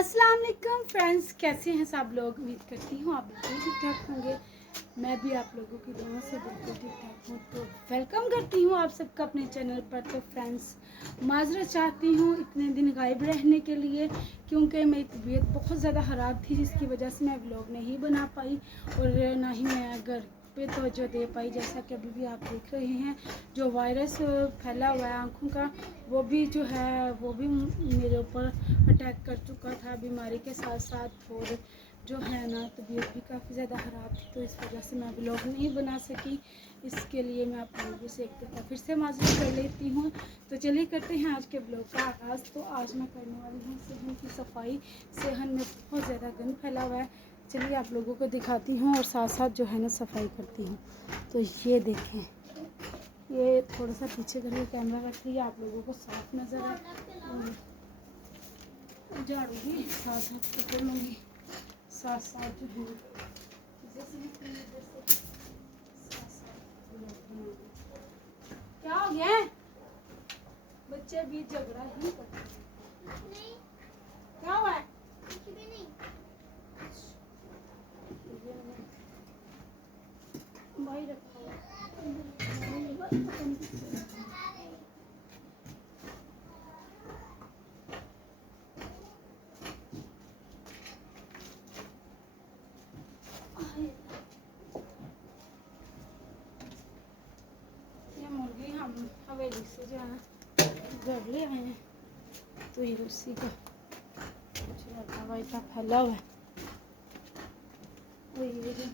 अस्सलाम वालेकुम फ्रेंड्स, कैसे हैं सब लोग। उम्मीद करती हूँ आप बिल्कुल ठीक ठाक होंगे। मैं भी आप लोगों की दुआ से बिल्कुल ठीक ठाक हूँ। तो वेलकम करती हूँ आप सबका अपने चैनल पर। तो फ्रेंड्स, माजरत चाहती हूँ इतने दिन गायब रहने के लिए, क्योंकि मेरी तबीयत बहुत ज़्यादा ख़राब थी, जिसकी वजह से मैं व्लॉग नहीं बना पाई और ना ही मैं घर पे तवज्जो दे पाई। जैसा कि अभी भी आप देख रहे हैं, जो वायरस फैला हुआ है आँखों का, वो भी जो है वो भी मेरे ऊपर अटैक कर चुका था बीमारी के साथ साथ। और जो है ना, तबीयत भी काफ़ी ज़्यादा ख़राब थी, तो इस वजह से मैं व्लॉग नहीं बना सकी। इसके लिए मैं आप लोगों से एक दफ़ा फिर से माजूर कर लेती हूँ। तो चलिए करते हैं आज के व्लॉग का आगाज़। तो आज मैं करने वाली हूँ सेहन की सफाई। सेहन में बहुत ज़्यादा गंद फैला हुआ है। चलिए आप लोगों को दिखाती हूँ और साथ साथ जो है ना सफाई करती हूँ। तो ये देखें, ये थोड़ा सा पीछे करके कैमरा रख लिया, आप लोगों को साफ नज़र आए। झाड़ू भी साथ साथ पकड़ लूँगी, साथ साथ जो है क्या हो गया है? बच्चे भी झगड़ा ही करते हैं। क्या हुआ है? भाई रखा हुआ ये मुर्गी हम हवेली से जो है घर ले आए हैं, तो ये उसी का कुछ रहता वाइटा फैला हुआ है। तो ये जो है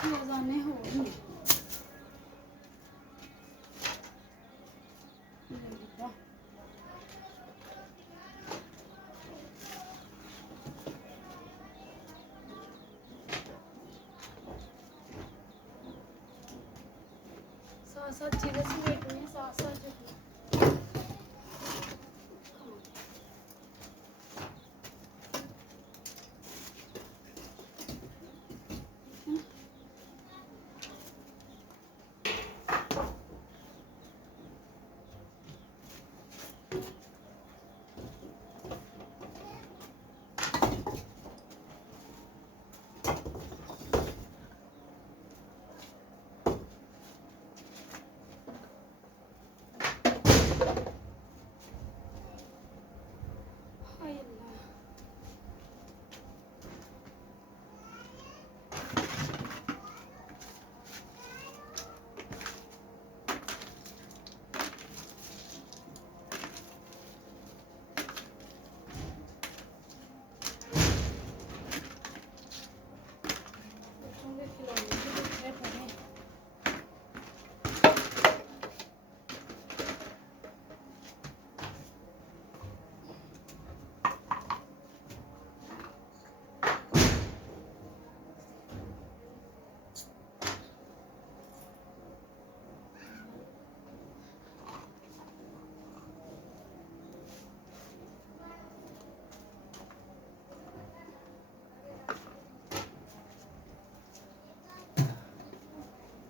अज़ानें हो रही। साथ साथ चीज़ें समेट रही हैं, साथ साथ जो है हाय अल्लाह। बच्चों के खिलौने भी बिखरे पड़े हैं।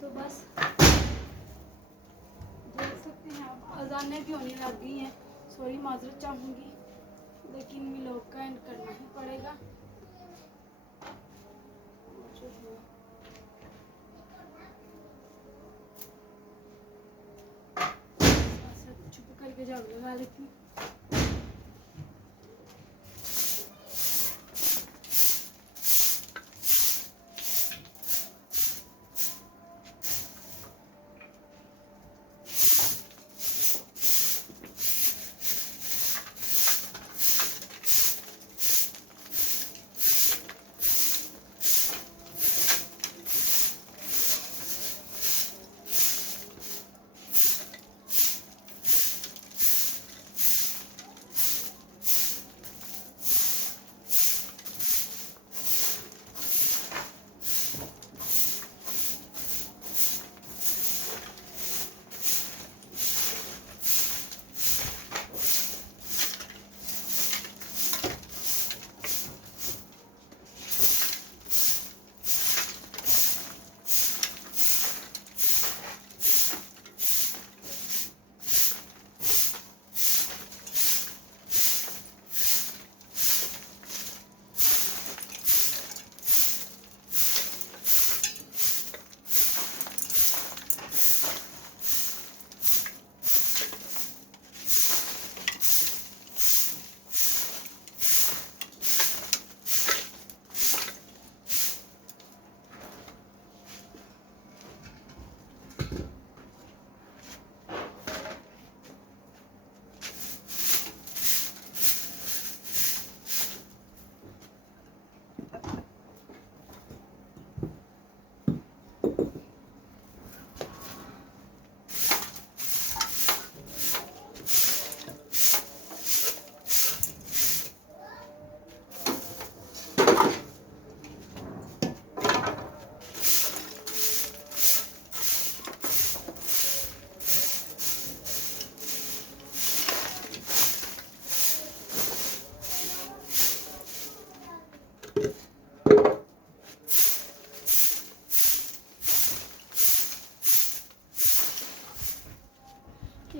तो बस देख सकते हैं आप, अज़ानें भी होने लग गई हैं। सॉरी, माजरत चाहूँगी, लेकिन व्लॉग का एंड करना ही पड़ेगा। जो है चुप करके झाड़ू लगा लेती हूँ।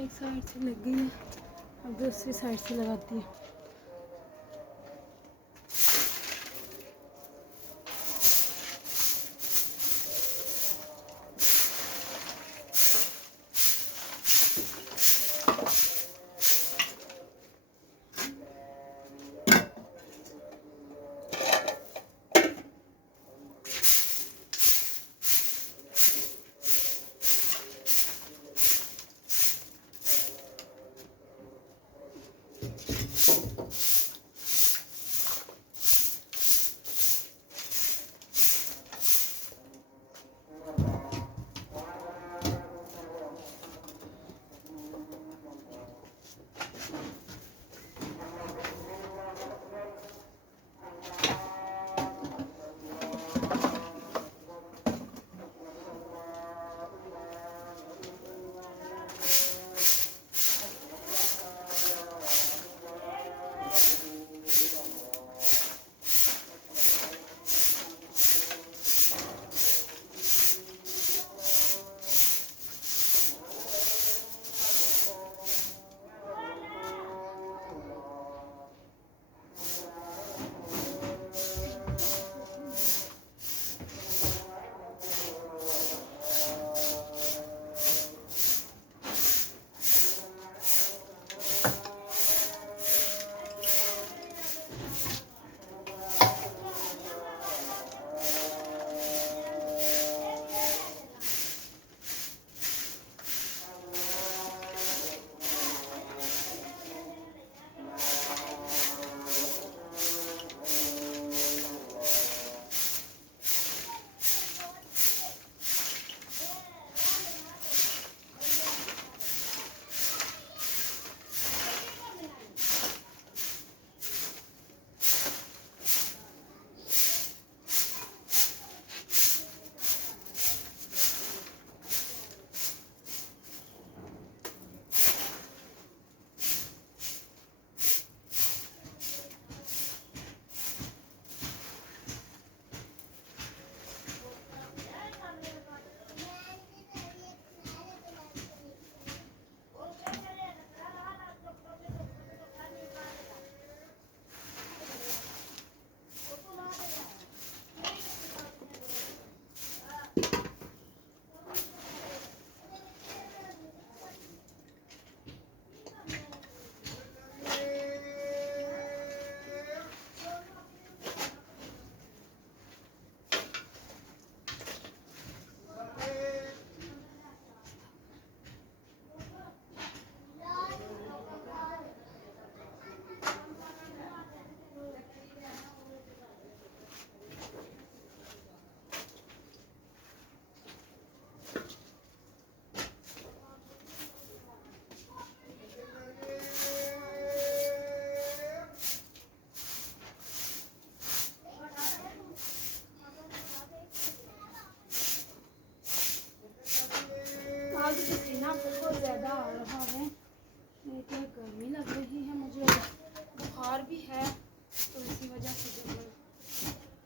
एक साइड से लग गई है, अब दूसरी साइड से लगाती हूँ। पसीना आ रहा है, इतनी गर्मी लग रही है मुझे, बुखार भी है तो इसी वजह से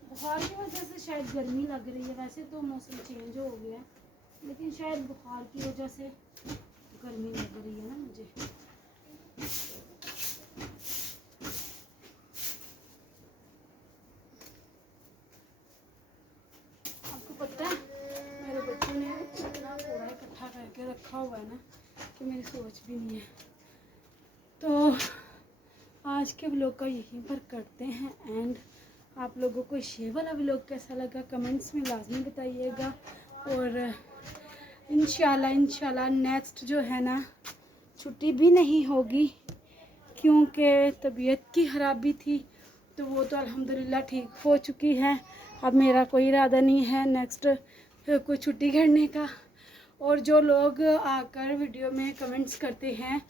बुखार की वजह से शायद गर्मी लग रही है। वैसे तो मौसम चेंज हो गया है लेकिन शायद बुखार की वजह से गर्मी लग रही है ना मुझे। आपको पता है मेरे बच्चों ने इतना कूड़ा इकट्ठा करके रखा हुआ है ना कि मेरी सोच भी नहीं है। तो आज के व्लॉग का यहीं पर करते हैं एंड। आप लोगों को ये वाला व्लॉग कैसा लगा कमेंट्स में लाजमी बताइएगा। और इंशाल्लाह नेक्स्ट जो है ना छुट्टी भी नहीं होगी क्योंकि तबीयत की खराबी थी तो वो तो अल्हम्दुलिल्लाह ठीक हो चुकी है। अब मेरा कोई इरादा नहीं है नेक्स्ट कोई छुट्टी करने का। और जो लोग आकर वीडियो में कमेंट्स करते हैं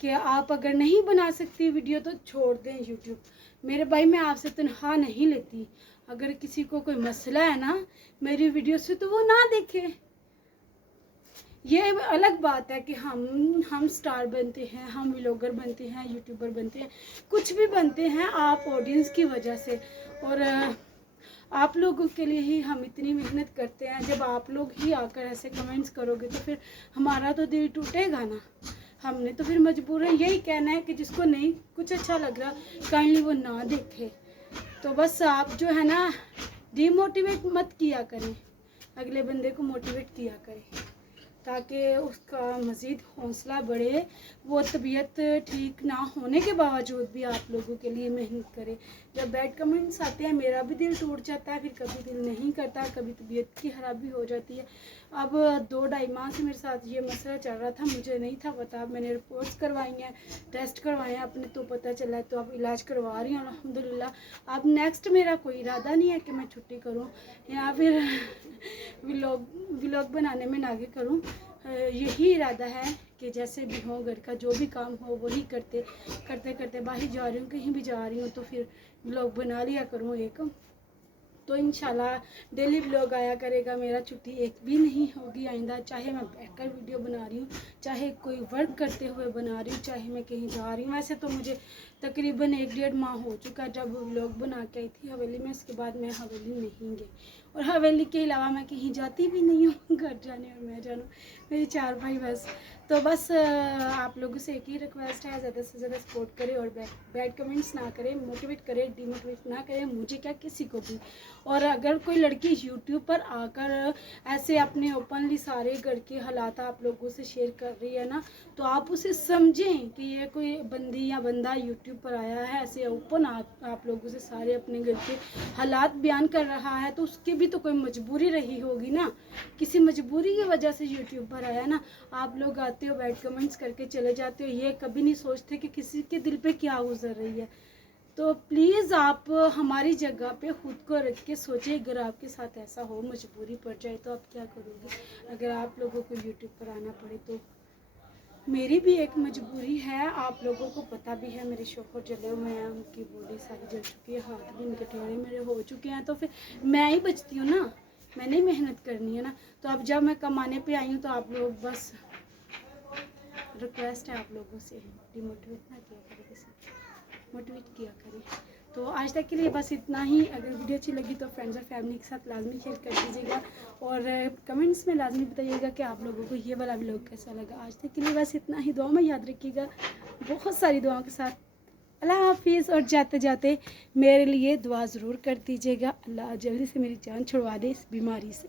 कि आप अगर नहीं बना सकती वीडियो तो छोड़ दें यूट्यूब। मेरे भाई मैं आपसे तनख्वाह नहीं लेती। अगर किसी को कोई मसला है ना मेरी वीडियो से तो वो ना देखे। ये अलग बात है कि हम स्टार बनते हैं, हम व्लॉगर बनते हैं, यूट्यूबर बनते हैं, कुछ भी बनते हैं आप ऑडियंस की वजह से। और आप लोगों के लिए ही हम इतनी मेहनत करते हैं। जब आप लोग ही आकर ऐसे कमेंट्स करोगे तो फिर हमारा तो दिल टूटेगा ना। हमने तो फिर मजबूर है यही कहना है कि जिसको नहीं कुछ अच्छा लग रहा काइंडली वो ना देखे। तो बस आप जो है ना डीमोटिवेट मत किया करें, अगले बंदे को मोटिवेट किया करें ताकि उसका मज़ीद हौसला बढ़े। वो तबीयत ठीक ना होने के बावजूद भी आप लोगों के लिए मेहनत करे। जब बैड कमेंट्स आते हैं मेरा भी दिल टूट जाता है, फिर कभी दिल नहीं करता, कभी तबीयत की खराबी हो जाती है। अब 2-2.5 माह से मेरे साथ ये मसला चल रहा था, मुझे नहीं था पता। अब मैंने रिपोर्ट्स करवाई हैं, टेस्ट करवाए हैं अपने तो पता चला है, तो अब इलाज करवा रही हूँ अल्हम्दुलिल्लाह। अब नेक्स्ट मेरा कोई इरादा नहीं है कि मैं छुट्टी करूँ या फिर व्लॉग बनाने में आगे करूँ। यही इरादा है कि जैसे भी हो घर का जो भी काम हो वही करते करते बाहर जा रही हूँ, कहीं भी जा रही हूँ तो फिर व्लॉग बना लिया करूँ एक। तो इंशाल्लाह डेली व्लॉग आया करेगा मेरा। छुट्टी एक भी नहीं होगी आइंदा, चाहे मैं बैठकर वीडियो बना रही हूँ, चाहे कोई वर्क करते हुए बना रही हूँ, चाहे मैं कहीं जा रही हूँ। वैसे तो मुझे तकरीबन 1-1.5 माह हो चुका जब व्लॉग बना के आई थी हवेली में। उसके बाद मैं हवेली नहीं गई और हवेली के अलावा मैं कहीं जाती भी नहीं हूँ। घर जाने और मैं जानूँ मेरे 4 भाई बस। तो बस आप लोगों से एक ही रिक्वेस्ट है, ज़्यादा से ज़्यादा सपोर्ट करें और बैड कमेंट्स ना करें, मोटिवेट करें, डिमोटिवेट ना करें मुझे क्या किसी को भी। और अगर कोई लड़की यूट्यूब पर आकर ऐसे अपने ओपनली सारे घर के हालात आप लोगों से शेयर कर रही है ना तो आप उसे समझें कि ये कोई बंदी या बंदा यूट्यूब पर आया है ऐसे ओपन आप लोगों से सारे अपने घर के हालात बयान कर रहा है तो उसकी भी तो कोई मजबूरी रही होगी ना। किसी मजबूरी की वजह से यूट्यूब पर आया ना। आप लोग आते हो बैड कमेंट्स करके चले जाते हो, ये कभी नहीं सोचते कि किसी के दिल पे क्या गुजर रही है। तो प्लीज़ आप हमारी जगह पे खुद को रख के सोचिए, अगर आपके साथ ऐसा हो मजबूरी पड़ जाए तो आप क्या करोगे। अगर आप लोगों को यूट्यूब पर आना पड़े तो मेरी भी एक मजबूरी है। आप लोगों को पता भी है मेरे शौहर जले हुए हैं, उनकी बॉडी सारी जल चुकी है, हाथ भी उनके टेढ़े मेरे हो चुके हैं। तो फिर मैं ही बचती हूँ ना, मैंने ही मेहनत करनी है ना। तो अब जब मैं कमाने पे आई हूँ तो आप लोग बस रिक्वेस्ट है आप लोगों से डिमोटिवेट ना किया करें, किसी मोटिवेट किया करें। तो आज तक के लिए बस इतना ही। अगर वीडियो अच्छी लगी तो फ्रेंड्स और फैमिली के साथ लाजमी शेयर कर दीजिएगा और कमेंट्स में लाजमी बताइएगा कि आप लोगों को ये वाला व्लॉग कैसा लगा। आज तक के लिए बस इतना ही। दुआ में याद रखिएगा, बहुत सारी दुआओं के साथ। अल्लाह हाफिज़। और जाते जाते मेरे लिए दुआ ज़रूर कर दीजिएगा, अल्लाह जल्दी से मेरी जान छुड़वा दे इस बीमारी से।